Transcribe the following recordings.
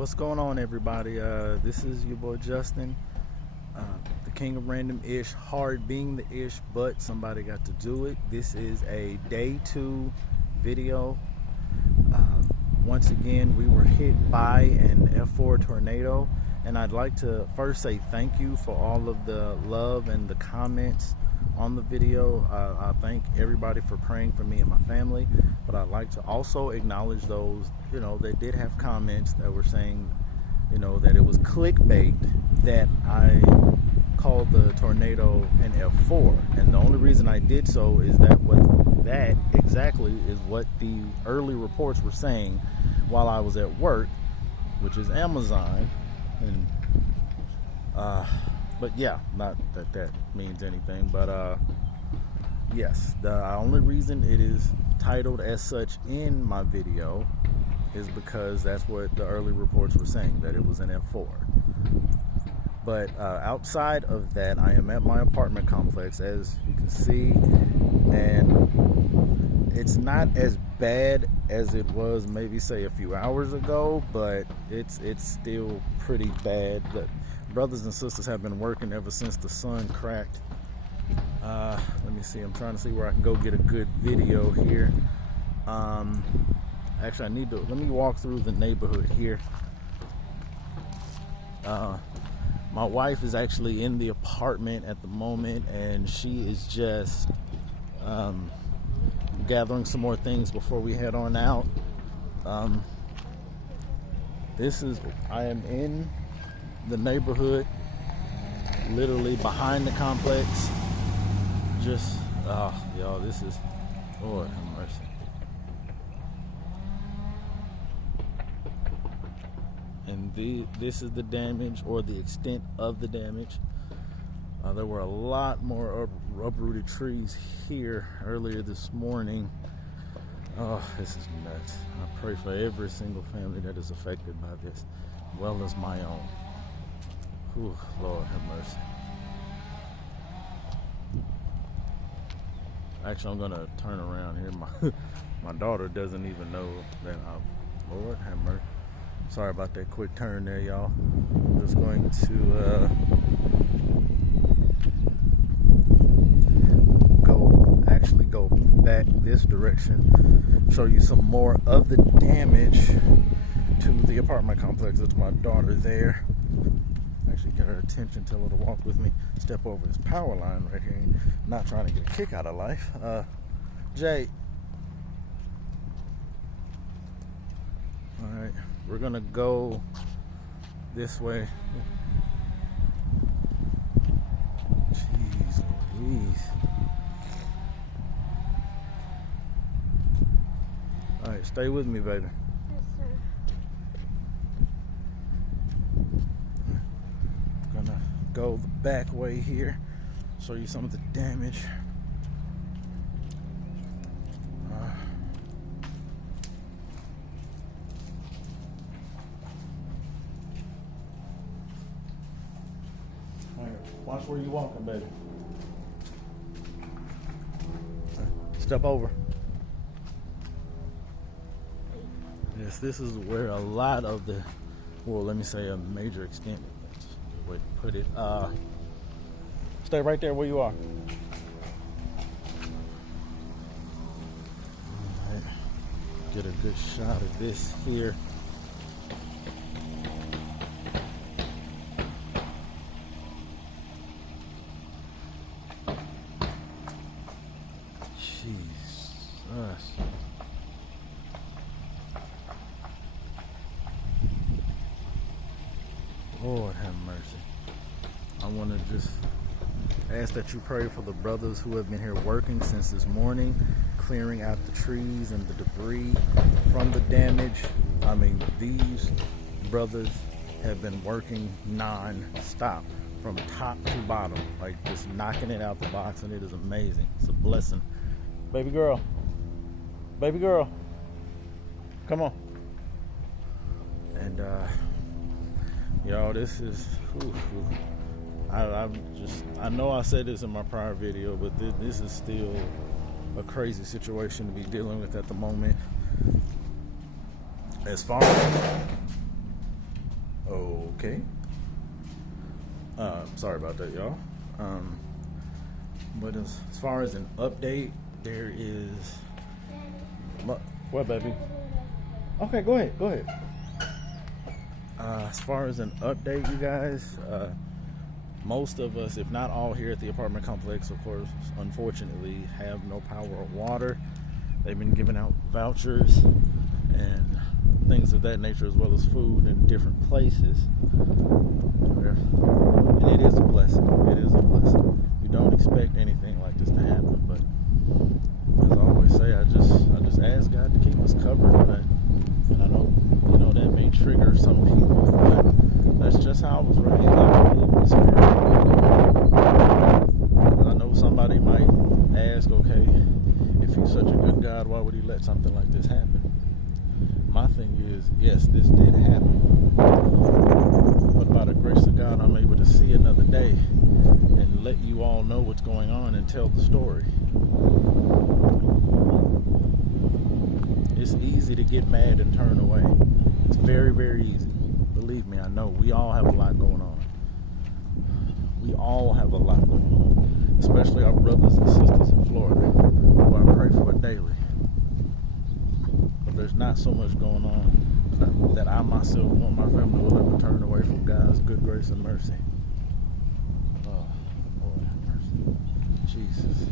What's going on, everybody? This is your boy Justin, the king of random ish. Hard being the ish, but somebody got to do it. This is a day 2 video. Once again, we were hit by an F4 tornado, and I'd like to first say thank you for all of the love and the comments on the video. I thank everybody for praying for me and my family, but I'd like to also acknowledge those, that did have comments that were saying, that it was clickbait that I called the tornado an F4, and the only reason I did so is that that exactly is what the early reports were saying while I was at work, which is Amazon, and but yeah, not that that means anything, but yes, the only reason it is titled as such in my video is because that's what the early reports were saying, that it was an F4. But outside of that, I am at my apartment complex, as you can see, and it's not as bad as it was maybe say a few hours ago, but it's still pretty bad. The brothers and sisters have been working ever since the sun cracked. Let me see, I'm trying to see where I can go get a good video here. Actually, let me walk through the neighborhood here. My wife is actually in the apartment at the moment, and she is just gathering some more things before we head on out. I am in the neighborhood, literally behind the complex. Just, y'all, this is, Lord have mercy. And this is the damage, or the extent of the damage. There were a lot more uprooted trees here earlier this morning. Oh, this is nuts. I pray for every single family that is affected by this, as well as my own. Whew, Lord have mercy. Actually, I'm gonna turn around here. My daughter doesn't even know that Lord have mercy. Sorry about that quick turn there, y'all. I'm just going to go back this direction, show you some more of the damage to the apartment complex. It's my daughter there. Actually get her attention, tell her to walk with me, step over this power line right here. Not trying to get a kick out of life. Jay. All right, we're gonna go this way. Jeez Louise. All right, stay with me, baby. Yes, sir. Gonna go the back way here, show you some of the damage. Watch where you're walking, baby. Step over. Yes, this is where a lot of the, well, let me say a major extent, that's a good way to put it. Stay right there where you are. All right. Get a good shot of this here. Jesus. Lord have mercy. I want to just ask that you pray for the brothers who have been here working since this morning, clearing out the trees and the debris from the damage. I mean, these brothers have been working non-stop from top to bottom, like just knocking it out the box, and it is amazing. It's a blessing. Baby girl, come on. And y'all, this is, I know I said this in my prior video, but this is still a crazy situation to be dealing with at the moment. As far as Okay. Sorry about that, y'all. But as far as an update, there is. What, baby? Okay, go ahead. Go ahead. As far as an update, you guys, most of us, if not all here at the apartment complex, of course, unfortunately, have no power or water. They've been giving out vouchers and things of that nature, as well as food in different places. And it is a blessing. It is a blessing. You don't expect anything like this to happen, but as I always say, I just ask God to keep us covered. And I know, that may trigger some people, but that's just how I was raised. I believe in the Spirit. I know somebody might ask, okay, if he's such a good God, why would he let something like this happen? My thing is, yes, this did happen. But by the grace of God, I'm able to see another day and let you all know what's going on and tell the story. It's easy to get mad and turn away. It's very, very easy. Believe me, I know. We all have a lot going on. We all have a lot going on. Especially our brothers and sisters in Florida, who I pray for daily. But there's not so much going on that I myself want my family will ever turn away from God's good grace and mercy. Oh, Lord have mercy. Jesus.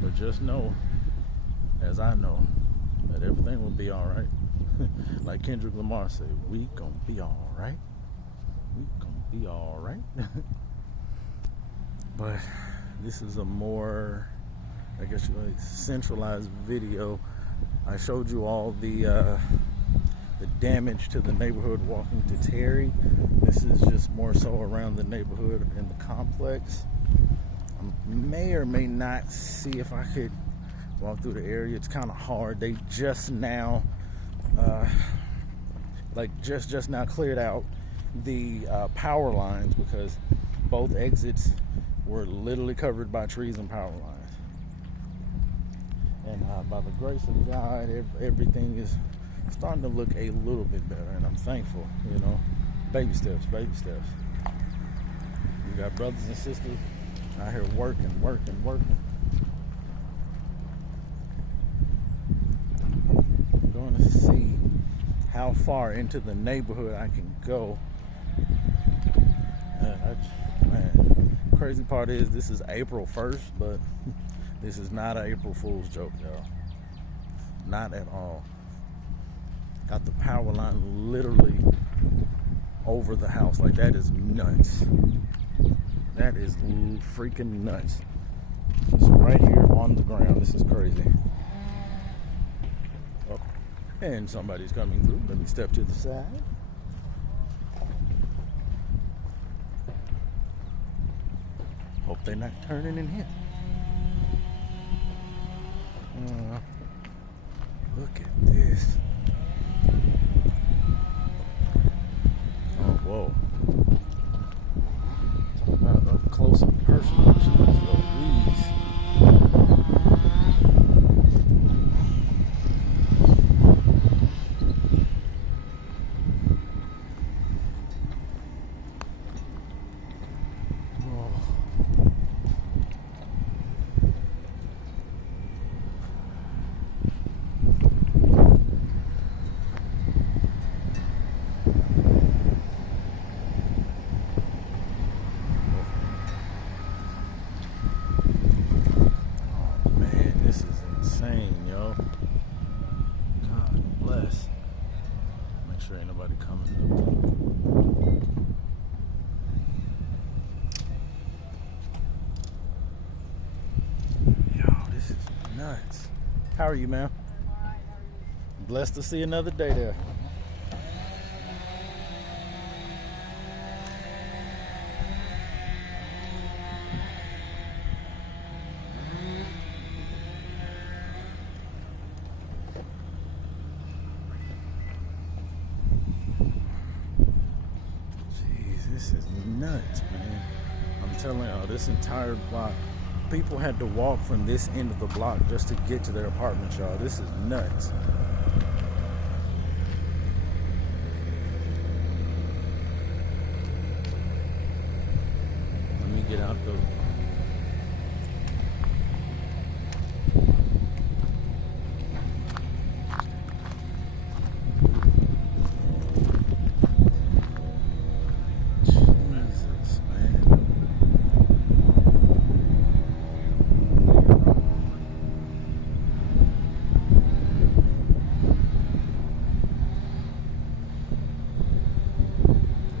But just know, as I know, that everything will be all right. Like Kendrick Lamar said, we gonna be all right. We gonna be all right. But this is a more, I guess you like, centralized video. I showed you all the damage to the neighborhood walking to Terry. This is just more so around the neighborhood in the complex. I may or may not see if I could walk through the area. It's kind of hard. They just now, just now cleared out the power lines because both exits were literally covered by trees and power lines. And by the grace of God, everything is starting to look a little bit better, and I'm thankful. Baby steps, baby steps. We got brothers and sisters out here working. I'm going to see how far into the neighborhood I can go. Crazy part is this is April 1st, but this is not an April Fool's joke, y'all. Not at all. Got the power line literally over the house. Like, that is nuts. That is freaking nuts. Just right here on the ground. This is crazy. Oh, and somebody's coming through. Let me step to the side. Hope they're not turning in here. Look at this. Oh, whoa. Talk about up close and personal. Jeez Louise. Ain't nobody coming up. Yo, this is nuts. How are you, ma'am? Blessed to see another day there. This is nuts, man. I'm telling y'all, this entire block, people had to walk from this end of the block just to get to their apartments, y'all. This is nuts. get out the. Jesus, man.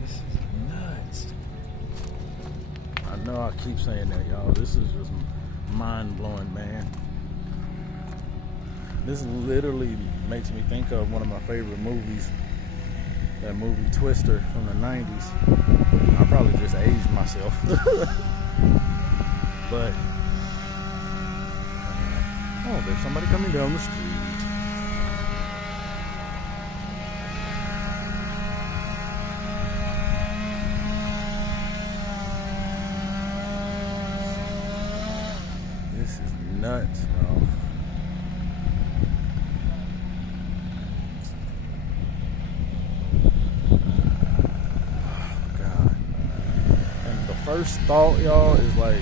This is nuts. I know I keep saying that, y'all. This is just mind-blowing, man. This literally makes me think of one of my favorite movies, that movie Twister from the 90s. I probably just aged myself. But, oh, there's somebody coming down the street. This is nuts, y'all. First thought, y'all, is like,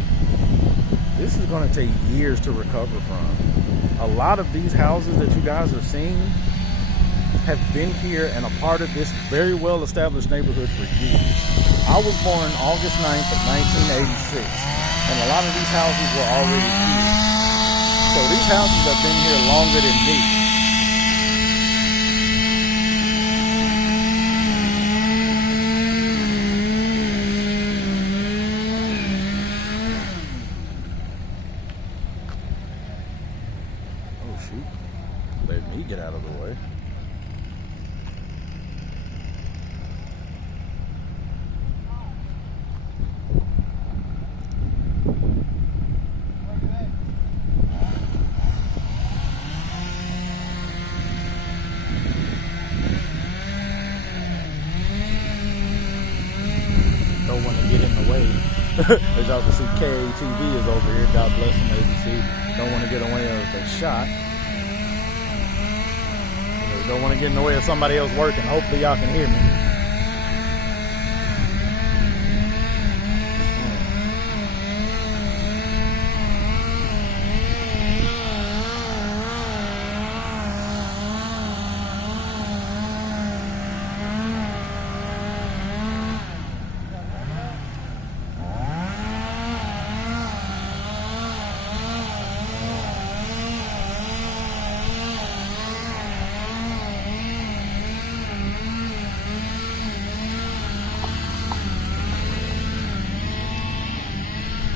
this is going to take years to recover from. A lot of these houses that you guys are seeing have been here and a part of this very well established neighborhood for years. I was born August 9th of 1986, and a lot of these houses were already here. So these houses have been here longer than me. Let me get out of the way. Don't want to get in the way. As y'all can see, KATV is over here. God bless them, ABC. Don't want to get in the way of the shot. Don't want to get in the way of somebody else working. Hopefully y'all can hear me.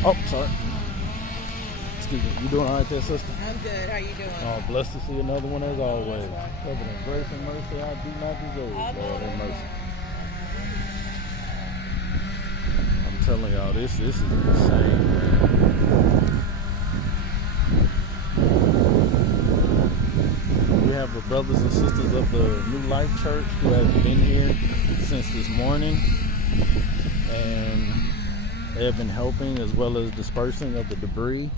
Oh, sorry. Excuse me. You doing all right there, sister? I'm good. How you doing? Oh, blessed to see another one as always. Covered in grace and mercy, I do not deserve. Lord have mercy. I'm telling y'all, this is insane, man. We have the brothers and sisters of the New Life Church who have been here since this morning, and they have been helping as well as dispersing of the debris.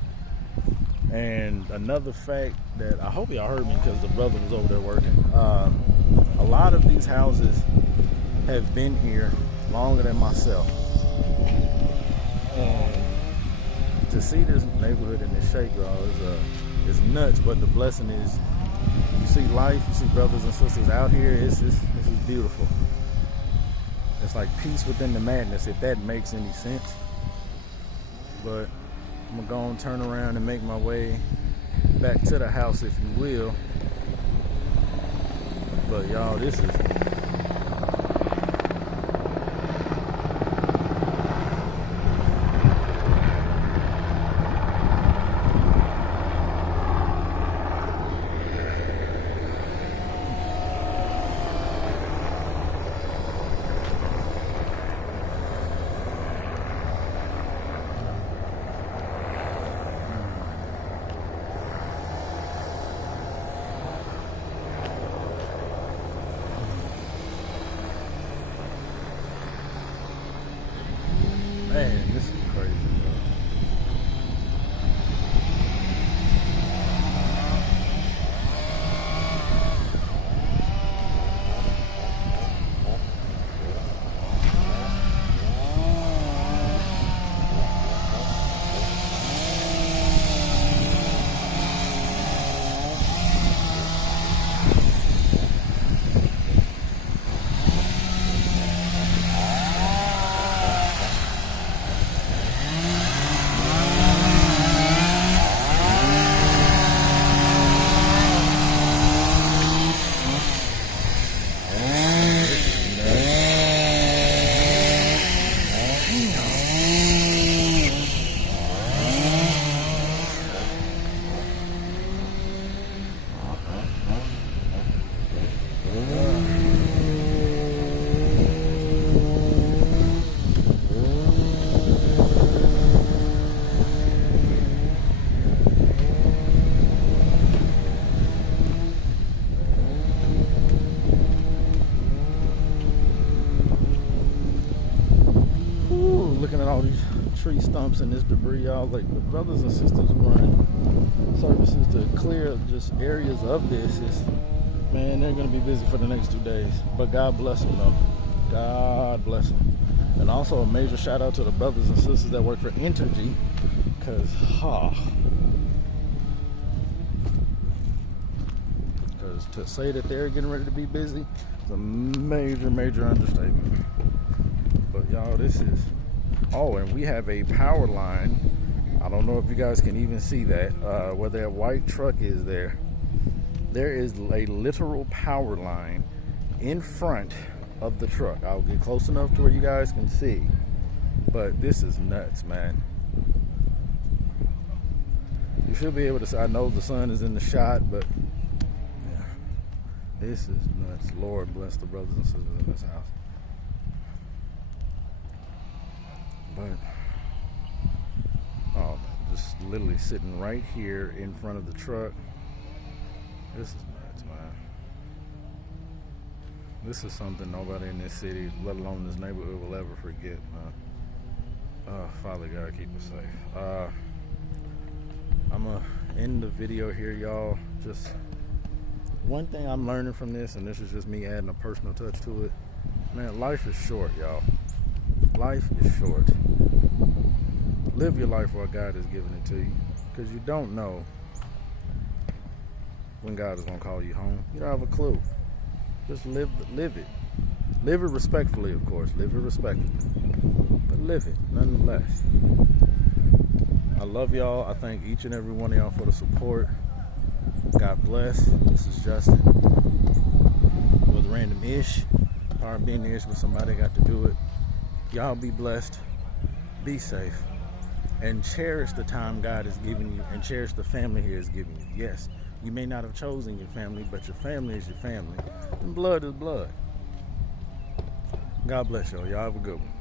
And another fact that I hope y'all heard me because the brother was over there working. A lot of these houses have been here longer than myself. And to see this neighborhood in this shape, y'all, is nuts. But the blessing is, you see life, you see brothers and sisters out here. This is beautiful. It's like peace within the madness, if that makes any sense. But I'm gonna go and turn around and make my way back to the house, if you will. But y'all, this is tree stumps and this debris, y'all. Like, the brothers and sisters run services to clear just areas of this. Man, they're going to be busy for the next 2 days. But God bless them, though. God bless them. And also a major shout out to the brothers and sisters that work for Entergy. Because, to say that they're getting ready to be busy is a major understatement. But y'all, this is, oh, and we have a power line. I don't know if you guys can even see that, where that white truck is there. There is a literal power line in front of the truck. I'll get close enough to where you guys can see. But this is nuts, man. You should be able to see. I know the sun is in the shot, but yeah, this is nuts. Lord bless the brothers and sisters in this house. But oh, just literally sitting right here in front of the truck. This is nuts, man. This is something nobody in this city, let alone this neighborhood, will ever forget, man. Father God, keep us safe. I'm gonna end the video here, y'all. Just one thing I'm learning from this, and this is just me adding a personal touch to it. Man, life is short, y'all. Life is short. Live your life while God is giving it to you, because you don't know when God is gonna call you home. You don't have a clue. Just live it. Live it respectfully, of course. Live it respectfully, but live it nonetheless. I love y'all. I thank each and every one of y'all for the support. God bless. This is Justin with Random Ish. Hard being the ish, but somebody got to do it. Y'all be blessed. Be safe. And cherish the time God has given you, and cherish the family He has given you. Yes, you may not have chosen your family, but your family is your family. And blood is blood. God bless y'all. Y'all have a good one.